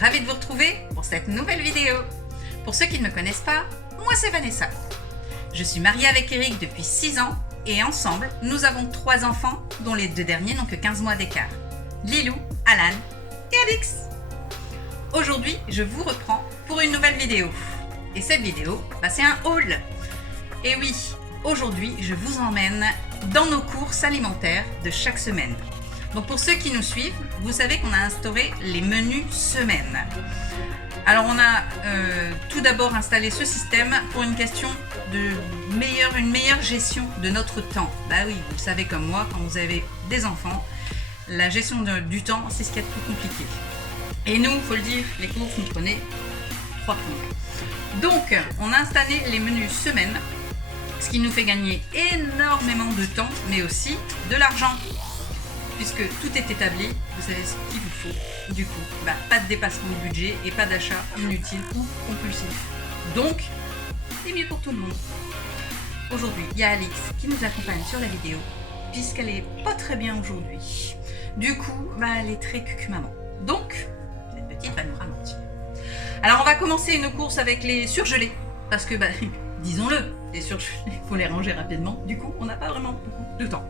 ravie de vous retrouver pour cette nouvelle vidéo. Pour ceux qui ne me connaissent pas, moi c'est Vanessa. Je suis mariée avec Eric depuis 6 ans et ensemble, nous avons 3 enfants dont les 2 derniers n'ont que 15 mois d'écart. Lilou, Alan et Alix. Aujourd'hui, je vous reprends pour une nouvelle vidéo. Et cette vidéo, c'est un haul. Et oui, aujourd'hui, je vous emmène dans nos courses alimentaires de chaque semaine. Donc pour ceux qui nous suivent, vous savez qu'on a instauré les menus semaine. Alors on a tout d'abord installé ce système pour une question de une meilleure gestion de notre temps. Bah oui, vous le savez comme moi, quand vous avez des enfants, la gestion du temps, c'est ce qu'il y a de plus compliqué. Et nous, il faut le dire, les courses nous prenaient 3 plombs. Donc on a installé les menus semaine, ce qui nous fait gagner énormément de temps, mais aussi de l'argent. Puisque tout est établi, vous savez ce qu'il vous faut. Du coup, pas de dépassement de budget et pas d'achat inutile ou compulsif. Donc, c'est mieux pour tout le monde. Aujourd'hui, il y a Alix qui nous accompagne sur la vidéo, puisqu'elle est pas très bien aujourd'hui. Du coup, elle est très cucu-maman. Donc, cette petite va nous ralentir. Alors, on va commencer nos courses avec les surgelés. Parce que, disons-le, les surgelés, il faut les ranger rapidement. Du coup, on n'a pas vraiment beaucoup de temps.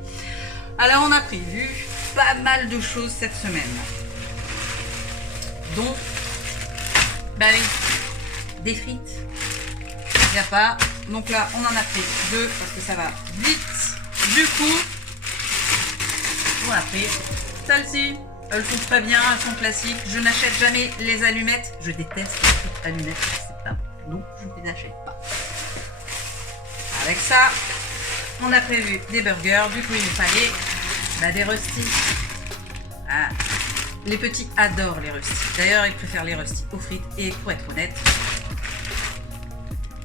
Alors, on a prévu pas mal de choses cette semaine. Donc, des frites, il n'y a pas. Donc là, on en a pris 2 parce que ça va vite. Du coup, on a pris celles-ci. Elles sont très bien, elles sont classiques. Je n'achète jamais les allumettes. Je déteste les frites allumettes, c'est pas bon. Donc, je ne les achète pas. Avec ça, on a prévu des burgers. Du coup, il nous fallait des Rusty. Ah, les petits adorent les Rusty. D'ailleurs, ils préfèrent les Rusty aux frites. Et pour être honnête,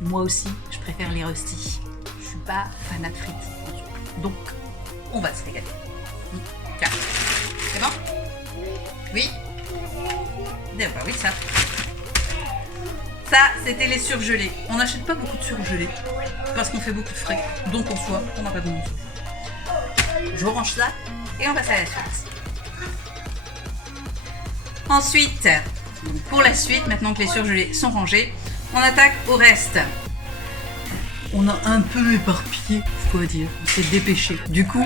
moi aussi, je préfère les Rusty. Je suis pas fanat de frites. Donc, on va se régaler. Tiens, c'est bon? Oui? Oui, ça. Ça, c'était les surgelés. On n'achète pas beaucoup de surgelés parce qu'on fait beaucoup de frais. Donc, en soi, on n'a pas besoin de surgelés. Je range ça et on passe à la suite. Ensuite, pour la suite, maintenant que les surgelés sont rangés, on attaque au reste. On a un peu éparpillé, je dois dire. On s'est dépêché. Du coup,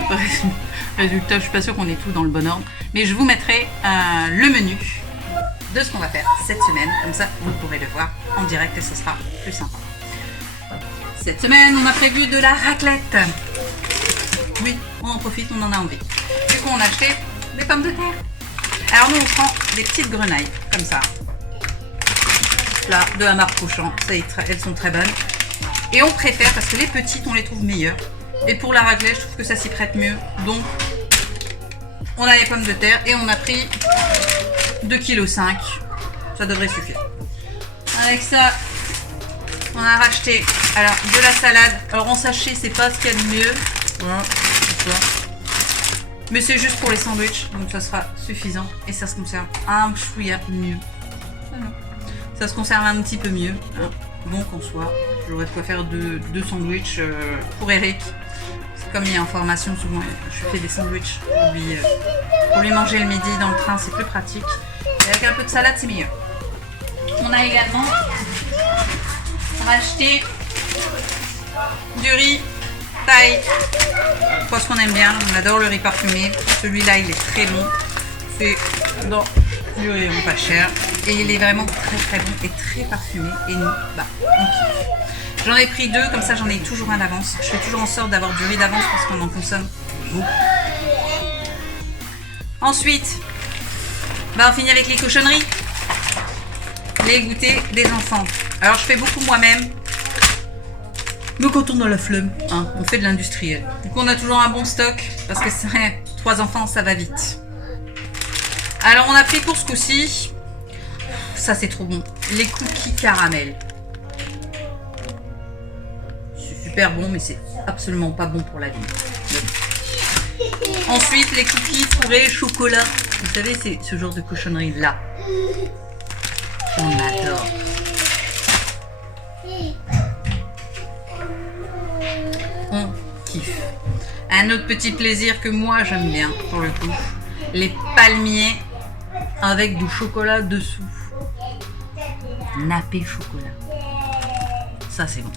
résultat, je suis pas sûre qu'on est tous dans le bon ordre. Mais je vous mettrai le menu de ce qu'on va faire cette semaine. Comme ça, vous pourrez le voir en direct et ce sera plus sympa. Cette semaine, on a prévu de la raclette. Oui, on en profite, on en a envie. Du coup, on a acheté des pommes de terre. Alors nous, on prend des petites grenailles, comme ça. Là, de la marque Auchan, elles sont très bonnes. Et on préfère, parce que les petites, on les trouve meilleures. Et pour la raclette, je trouve que ça s'y prête mieux. Donc, on a les pommes de terre et on a pris 2,5 kg. Ça devrait suffire. Avec ça, on a racheté de la salade. Alors en sachet, c'est pas ce qu'il y a de mieux. Voilà, c'est ça. Mais c'est juste pour les sandwichs, donc ça sera suffisant. Et ça se conserve un chouïa mieux. Voilà. Ça se conserve un petit peu mieux. Donc en soi, j'aurais de quoi faire 2 sandwichs pour Eric. Comme il est en formation, souvent je fais des sandwichs pour lui manger le midi dans le train, c'est plus pratique. Et avec un peu de salade, c'est meilleur. On a également racheté du riz thaï. Parce qu'on aime bien, on adore le riz parfumé. Celui-là, il est très bon. C'est dans du riz pas cher. Et il est vraiment très très bon et très parfumé. Et nous, on kiffe. J'en ai pris 2, comme ça j'en ai toujours un d'avance. Je fais toujours en sorte d'avoir du riz d'avance parce qu'on en consomme beaucoup. Ensuite, on finit avec les cochonneries. Les goûters des enfants. Alors je fais beaucoup moi-même. Mais quand on a la flemme, on fait de l'industriel. Du coup on a toujours un bon stock parce que c'est vrai, 3 enfants ça va vite. Alors on a pris pour ce coup-ci, ça c'est trop bon, les cookies caramel. C'est super bon mais c'est absolument pas bon pour la vie. Ensuite les cookies fourrés chocolat. Vous savez c'est ce genre de cochonnerie là. On adore. On kiffe. Un autre petit plaisir que moi j'aime bien pour le coup, les palmiers avec du chocolat dessous. nappé chocolat. Ça c'est bon.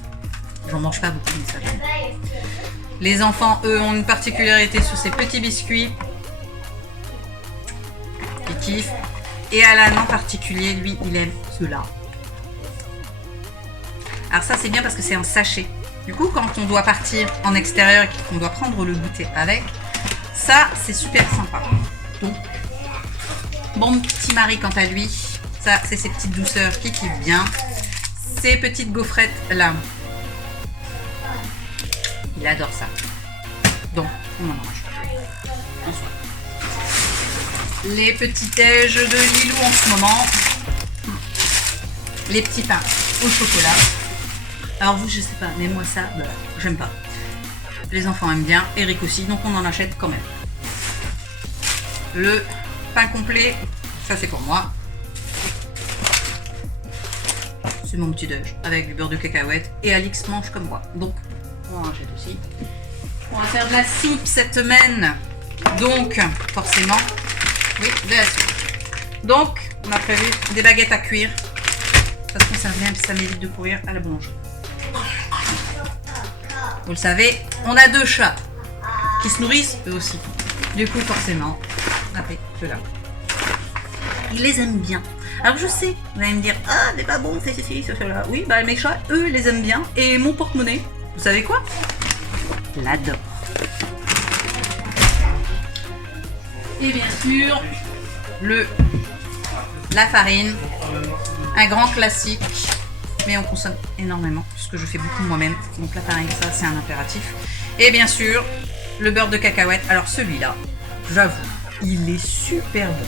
J'en mange pas beaucoup, mais ça j'aime. Les enfants, eux, ont une particularité sur ces petits biscuits. Ils kiffent. Et Alan en particulier, lui, il aime ceux-là. Alors ça c'est bien parce que c'est un sachet. Du coup, quand on doit partir en extérieur et qu'on doit prendre le goûter avec, ça c'est super sympa. Donc, bon petit mari quant à lui, ça c'est ses petites douceurs qui kiffent bien. Ces petites gaufrettes là, il adore ça. Donc, on en mange. Les petits tèges de Lilou en ce moment. Les petits pains au chocolat. Alors vous, je sais pas, mais moi ça, bah, j'aime pas. Les enfants aiment bien, Eric aussi, donc on en achète quand même. Le pain complet, ça c'est pour moi. C'est mon petit déj avec du beurre de cacahuète. Et Alix mange comme moi, donc on en achète aussi. On va faire de la soupe cette semaine, donc forcément, oui, de la soupe. Donc on a prévu des baguettes à cuire. Ça se conserve bien, puis ça m'évite de courir à la boulangerie. Vous le savez, on a 2 chats qui se nourrissent eux aussi. Du coup, forcément, on a fait ceux-là. Ils les aiment bien. Alors je sais, vous allez me dire, ah, c'est pas bon, c'est ceci, c'est cela. Oui, bah mes chats, eux, les aiment bien. Et mon porte-monnaie, vous savez quoi? L'adore. Et bien sûr, la farine, un grand classique. Mais on consomme énormément, puisque je fais beaucoup moi-même. Donc la farine, ça, c'est un impératif. Et bien sûr, le beurre de cacahuète. Alors celui-là, j'avoue, il est super bon.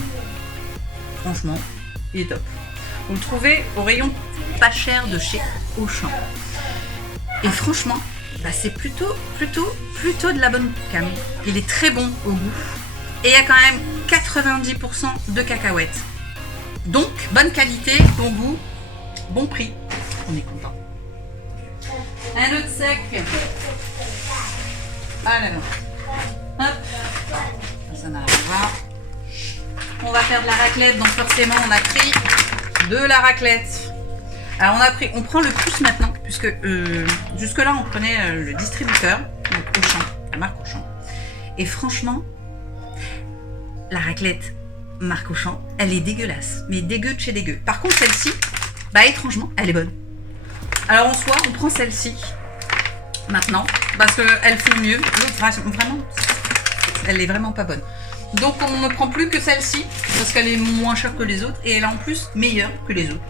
Franchement, il est top. Vous le trouvez au rayon pas cher de chez Auchan. Et franchement, bah, c'est plutôt de la bonne cam. Il est très bon au goût. Et il y a quand même 90% de cacahuètes. Donc, bonne qualité, bon goût, bon prix. On est content. Un autre sec. Ah là là. Hop. Ça n'a rien à voir. On va faire de la raclette, donc forcément on a pris de la raclette. Alors on prend le plus maintenant, puisque jusque là on prenait le distributeur, donc Auchan, la marque Auchan. Et franchement, la raclette marque Auchan, elle est dégueulasse, mais dégueu de chez dégueu. Par contre celle-ci, bah étrangement, elle est bonne. Alors en soi, on prend celle-ci maintenant, parce qu'elles font mieux. L'autre, vraiment, elle est vraiment pas bonne. Donc on ne prend plus que celle-ci, parce qu'elle est moins chère que les autres, et elle est en plus meilleure que les autres.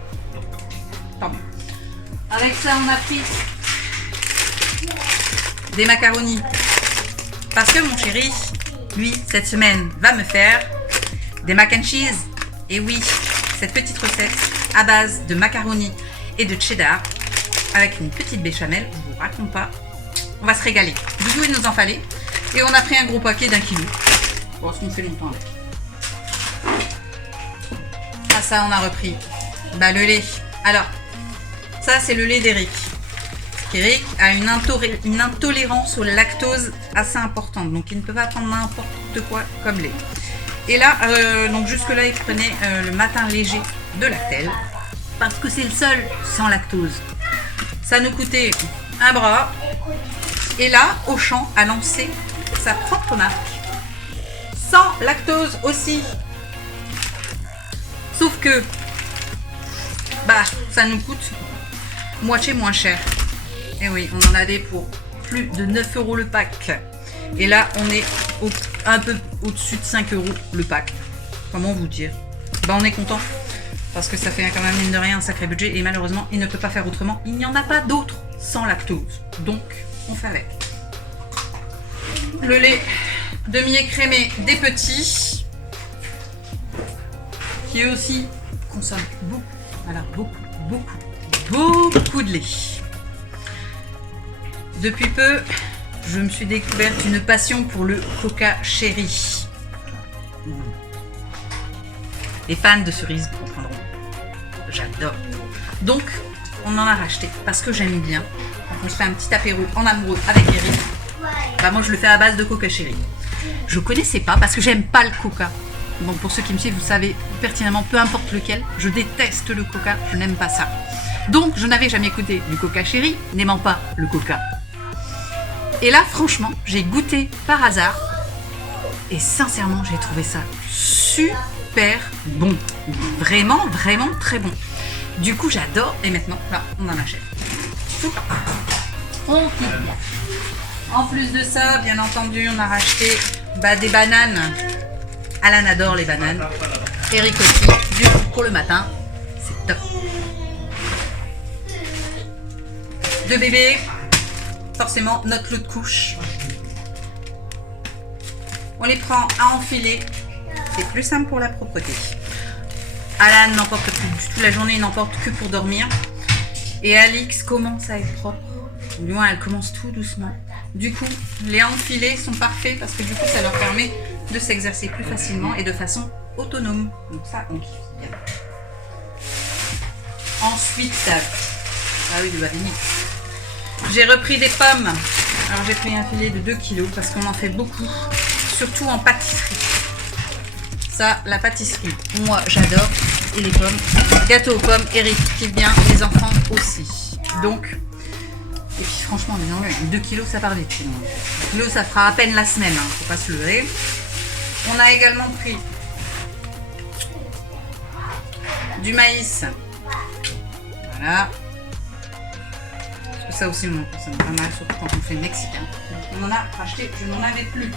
Tant mieux. Avec ça, on a pris des macaronis. Parce que mon chéri, lui, cette semaine, va me faire des mac and cheese. Et oui, cette petite recette à base de macaronis et de cheddar, avec une petite béchamel, je vous raconte pas, on va se régaler. Du coup, il nous en fallait. Et on a pris un gros paquet d'1 kilo. Bon, ce qu'on fait longtemps avec. Ah, ça, on a repris. Bah, le lait. Alors, ça, c'est le lait d'Eric. Eric a une intolérance au lactose assez importante. Donc, il ne peut pas prendre n'importe quoi comme lait. Et là, donc jusque-là, il prenait le matin léger de Lactel. Parce que c'est le seul sans lactose. Ça nous coûtait un bras. Et là, Auchan a lancé sa propre marque. Sans lactose aussi. Sauf que, bah, ça nous coûte moitié moins cher. Et oui, on en a des pour plus de 9 € le pack. Et là, on est un peu au-dessus de 5 € le pack. Comment vous dire? Bah, on est content. Parce que ça fait quand même, mine de rien, un sacré budget. Et malheureusement, il ne peut pas faire autrement. Il n'y en a pas d'autres sans lactose. Donc, on fait avec. Le lait demi-écrémé des petits. Qui eux aussi consomment beaucoup. Alors, beaucoup de lait. Depuis peu, je me suis découverte une passion pour le Coca Cherry. Les fans de cerises comprendront. J'adore. Donc, on en a racheté parce que j'aime bien. Quand on se fait un petit apéro en amoureux avec Eric, bah moi je le fais à base de Coca Cherry. Je connaissais pas parce que j'aime pas le Coca. Donc pour ceux qui me suivent, vous savez pertinemment, peu importe lequel, je déteste le coca, je n'aime pas ça. Donc je n'avais jamais goûté du coca chéri, n'aimant pas le coca. Et là, franchement, j'ai goûté par hasard. Et sincèrement, j'ai trouvé ça super bon. Vraiment, vraiment très bon. Du coup, j'adore. Et maintenant, là, on en achète. On kiffe. En plus de ça, bien entendu, on a racheté des bananes. Alan adore les bananes. Eric aussi. Du coup, pour le matin, c'est top. Deux bébés. Forcément, notre lot de couches. On les prend à enfiler. C'est plus simple pour la propreté. Alan n'emporte plus du tout la journée, il n'emporte que pour dormir. Et Alix commence à être propre. Du moins, elle commence tout doucement. Du coup, les enfilés sont parfaits parce que du coup, ça leur permet de s'exercer plus facilement et de façon autonome. Donc ça, on kiffe bien. Ensuite, ah oui, du badini. J'ai repris des pommes. Alors j'ai pris un filet de 2 kg parce qu'on en fait beaucoup, surtout en pâtisserie. Ça, la pâtisserie, moi j'adore. Et les pommes. Gâteau aux pommes, Eric kiffe bien, les enfants aussi. Donc, et puis franchement, 2 kg ça part vite. 2 kg ça fera à peine la semaine, hein, faut pas se leurrer. On a également pris du maïs. Voilà. Ça aussi, on en consomme pas mal, surtout quand on fait mexicain. Donc, on en a racheté, je n'en avais plus.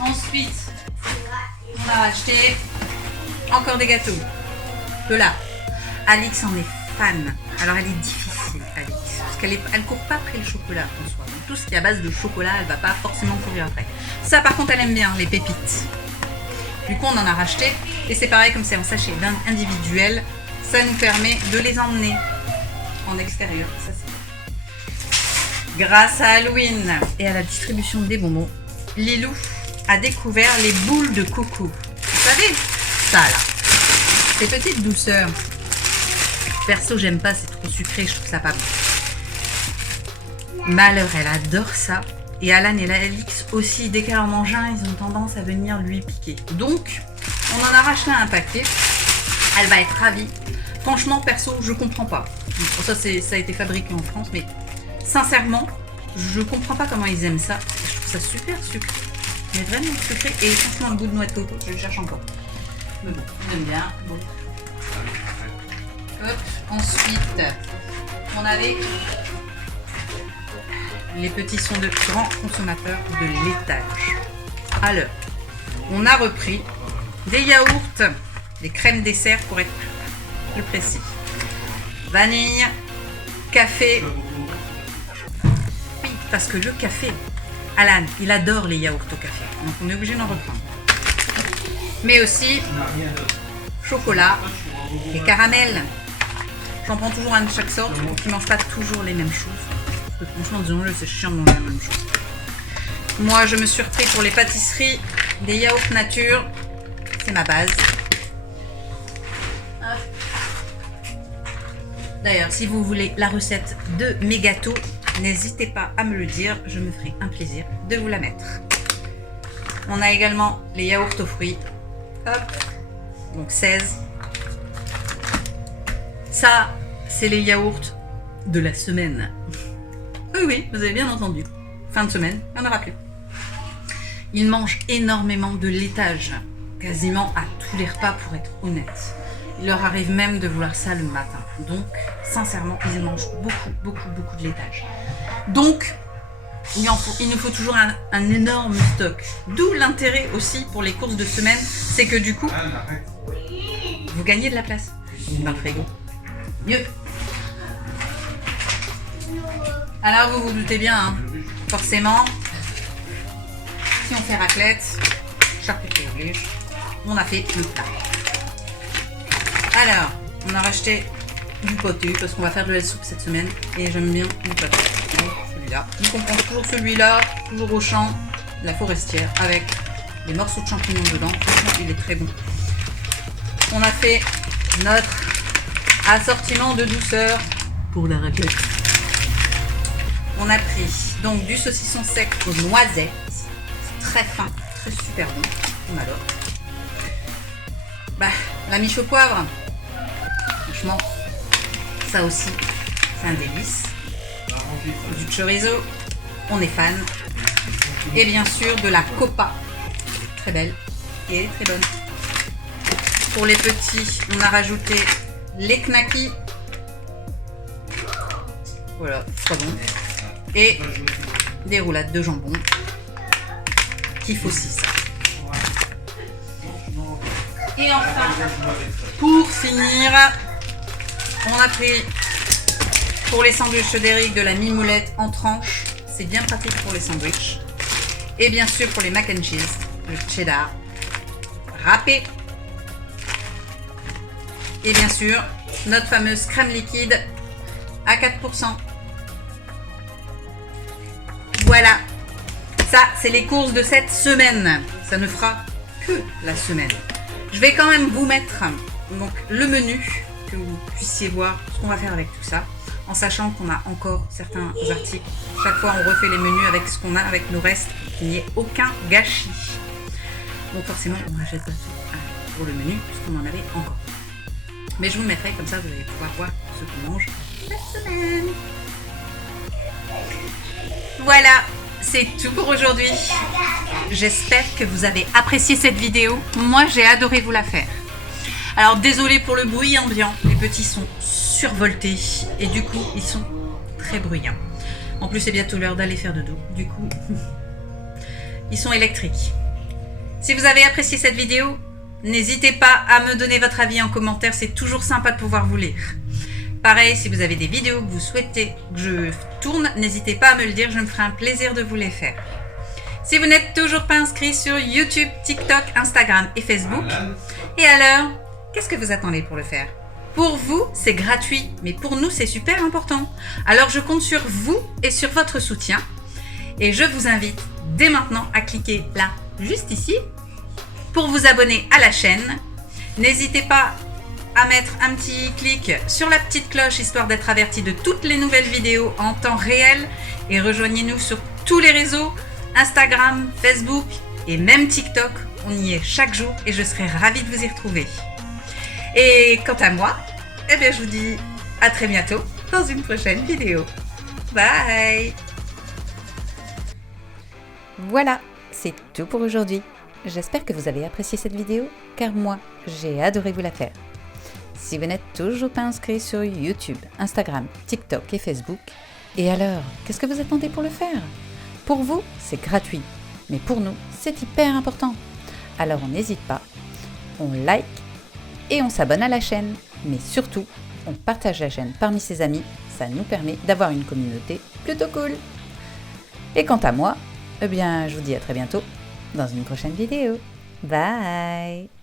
Ensuite, on a racheté encore des gâteaux. De là, Alix en est fan. Alors, elle est difficile, Alix, parce qu'elle ne court pas après le chocolat en soi. Donc, tout ce qui est à base de chocolat, elle ne va pas forcément courir après. Ça, par contre, elle aime bien, les pépites. Du coup, on en a racheté. Et c'est pareil, comme c'est en sachet individuel, ça nous permet de les emmener en extérieur. Ça, c'est... Grâce à Halloween et à la distribution des bonbons, Lilou a découvert les boules de coco. Vous savez, ça là, ces petites douceurs. Perso, j'aime pas, c'est trop sucré, je trouve ça pas bon. Malheur, elle adore ça. Et Alan et Alix aussi, dès qu'elle en mange un, ils ont tendance à venir lui piquer. Donc, on en a racheté un paquet. Elle va être ravie. Franchement, perso, je comprends pas. Ça, ça a été fabriqué en France, mais sincèrement, je comprends pas comment ils aiment ça. Je trouve ça super sucré. Mais vraiment sucré. Et franchement, le goût de noix de coco, je le cherche encore. Mais bon, j'aime bien. Bon. Hop. Ensuite, on avait... Les petits sont de grands consommateurs de laitage. Alors, on a repris des yaourts, des crèmes dessert pour être plus précis. Vanille, café. Oui, parce que le café, Alan, il adore les yaourts au café. Donc on est obligé d'en reprendre. Mais aussi chocolat et caramel. J'en prends toujours un de chaque sorte pour qu'ils ne mangent pas toujours les mêmes choses. Parce que franchement, disons-le, c'est chiant de manger la même chose. Moi, je me suis repris pour les pâtisseries des yaourts nature. C'est ma base. D'ailleurs, si vous voulez la recette de mes gâteaux, n'hésitez pas à me le dire. Je me ferai un plaisir de vous la mettre. On a également les yaourts aux fruits. Hop. Donc 16. Ça, c'est les yaourts de la semaine. Oui, oui, vous avez bien entendu. Fin de semaine, il n'y en aura plus. Ils mangent énormément de laitage, quasiment à tous les repas pour être honnête. Il leur arrive même de vouloir ça le matin. Donc, sincèrement, ils mangent beaucoup de laitage. Donc, il nous faut toujours un énorme stock. D'où l'intérêt aussi pour les courses de semaine, c'est que du coup, vous gagnez de la place dans le frigo. Mieux. Alors, vous vous doutez bien, hein, forcément, si on fait raclette, charcuterie oblige, on a fait le plat. Alors, on a racheté du potu parce qu'on va faire de la soupe cette semaine et j'aime bien le potu. Donc celui-là. Donc on prend toujours celui-là, toujours au champ, la forestière, avec des morceaux de champignons dedans. Franchement, il est très bon. On a fait notre assortiment de douceur pour la raclette. On a pris donc du saucisson sec aux noisettes. très fin, très super bon, on adore. La miche au poivre, franchement, ça aussi, c'est un délice. Du chorizo, on est fan. Et bien sûr, de la copa, très belle et très bonne. Pour les petits, on a rajouté les knackis. Voilà, très bon. Et des roulades de jambon. Kiffe aussi ça. Et enfin, pour finir, on a pris pour les sandwichs d'Eric de la mimoulette en tranches. C'est bien pratique pour les sandwichs. Et bien sûr pour les mac and cheese, le cheddar râpé. Et bien sûr, notre fameuse crème liquide à 4%. Voilà, ça c'est les courses de cette semaine. Ça ne fera que la semaine. Je vais quand même vous mettre donc, le menu, que vous puissiez voir ce qu'on va faire avec tout ça, en sachant qu'on a encore certains articles. Chaque fois on refait les menus avec ce qu'on a, avec nos restes, qu'il n'y ait aucun gâchis. Donc forcément on achète pas tout pour le menu, puisqu'on en avait encore. Mais je vous le mettrai, comme ça vous allez pouvoir voir ce qu'on mange cette semaine. Voilà, c'est tout pour aujourd'hui. J'espère que vous avez apprécié cette vidéo. Moi, j'ai adoré vous la faire. Alors, désolé pour le bruit ambiant. Les petits sont survoltés et du coup, ils sont très bruyants. En plus, c'est bientôt l'heure d'aller faire dodo. Du coup, ils sont électriques. Si vous avez apprécié cette vidéo, n'hésitez pas à me donner votre avis en commentaire. C'est toujours sympa de pouvoir vous lire. Pareil, si vous avez des vidéos que vous souhaitez que je tourne, n'hésitez pas à me le dire, je me ferai un plaisir de vous les faire. Si vous n'êtes toujours pas inscrit sur YouTube, TikTok, Instagram et Facebook, et alors, qu'est-ce que vous attendez pour le faire? Pour vous, c'est gratuit, mais pour nous, c'est super important. Alors, je compte sur vous et sur votre soutien, et je vous invite dès maintenant à cliquer là, juste ici, pour vous abonner à la chaîne. N'hésitez pas à mettre un petit clic sur la petite cloche histoire d'être averti de toutes les nouvelles vidéos en temps réel et rejoignez-nous sur tous les réseaux, Instagram, Facebook et même TikTok. On y est chaque jour et je serai ravie de vous y retrouver. Et quant à moi, je vous dis à très bientôt dans une prochaine vidéo. Bye! Voilà, c'est tout pour aujourd'hui. J'espère que vous avez apprécié cette vidéo car moi, j'ai adoré vous la faire. Si vous n'êtes toujours pas inscrit sur YouTube, Instagram, TikTok et Facebook, et alors, qu'est-ce que vous attendez pour le faire? Pour vous, c'est gratuit, mais pour nous, c'est hyper important. Alors on n'hésite pas, on like et on s'abonne à la chaîne, mais surtout, on partage la chaîne parmi ses amis, ça nous permet d'avoir une communauté plutôt cool. Et quant à moi, je vous dis à très bientôt dans une prochaine vidéo. Bye!